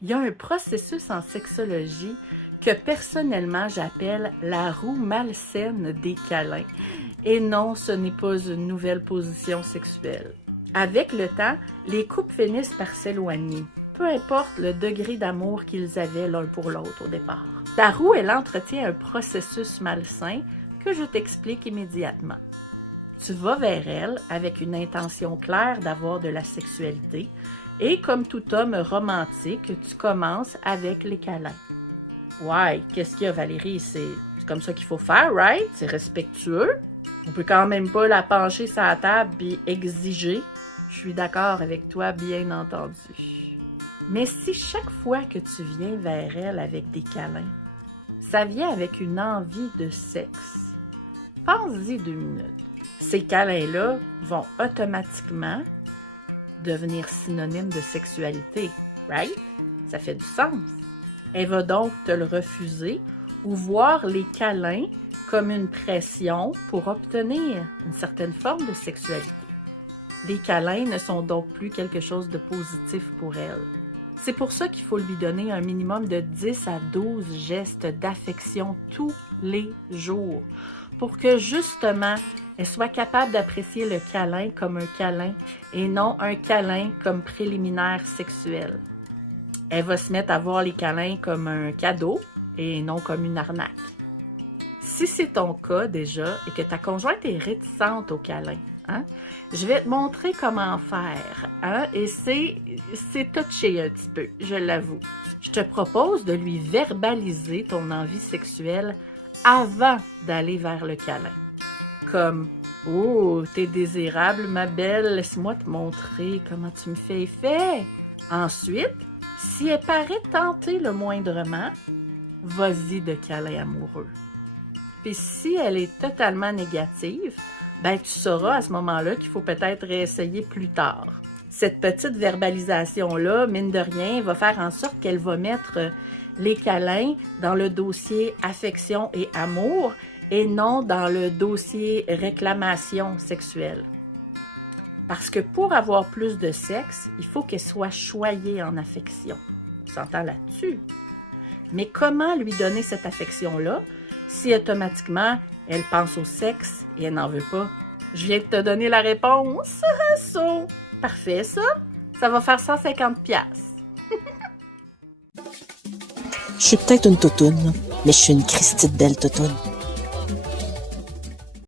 Il y a un processus en sexologie que personnellement j'appelle la roue malsaine des câlins. Et non, ce n'est pas une nouvelle position sexuelle. Avec le temps, les couples finissent par s'éloigner, peu importe le degré d'amour qu'ils avaient l'un pour l'autre au départ. La roue, elle entretient un processus malsain que je t'explique immédiatement. Tu vas vers elle avec une intention claire d'avoir de la sexualité et comme tout homme romantique, tu commences avec les câlins. Ouais, qu'est-ce qu'il y a Valérie? C'est comme ça qu'il faut faire, right? C'est respectueux. On peut quand même pas la pencher sur la table et exiger. Je suis d'accord avec toi, bien entendu. Mais si chaque fois que tu viens vers elle avec des câlins, ça vient avec une envie de sexe, pense-y 2 minutes. Ces câlins-là vont automatiquement devenir synonymes de sexualité, right? Ça fait du sens. Elle va donc te le refuser ou voir les câlins comme une pression pour obtenir une certaine forme de sexualité. Les câlins ne sont donc plus quelque chose de positif pour elle. C'est pour ça qu'il faut lui donner un minimum de 10 à 12 gestes d'affection tous les jours pour que justement elle soit capable d'apprécier le câlin comme un câlin et non un câlin comme préliminaire sexuel. Elle va se mettre à voir les câlins comme un cadeau et non comme une arnaque. Si c'est ton cas déjà et que ta conjointe est réticente aux câlins, je vais te montrer comment faire. Et c'est touché un petit peu, je l'avoue. Je te propose de lui verbaliser ton envie sexuelle avant d'aller vers le câlin. Comme « Oh, t'es désirable, ma belle, laisse-moi te montrer comment tu me fais effet. » Ensuite, si elle paraît tenter le moindrement, vas-y de câlin amoureux. Puis si elle est totalement négative, ben tu sauras à ce moment-là qu'il faut peut-être réessayer plus tard. Cette petite verbalisation-là, mine de rien, va faire en sorte qu'elle va mettre les câlins dans le dossier affection et amour et non dans le dossier réclamation sexuelle. Parce que pour avoir plus de sexe, il faut qu'elle soit choyée en affection. On s'entend là-dessus. Mais comment lui donner cette affection-là si automatiquement elle pense au sexe et elle n'en veut pas? Je viens de te donner la réponse. So, parfait ça. Ça va faire 150 piastres. Je suis peut-être une toutoune, mais je suis une Christie de belle toutoune.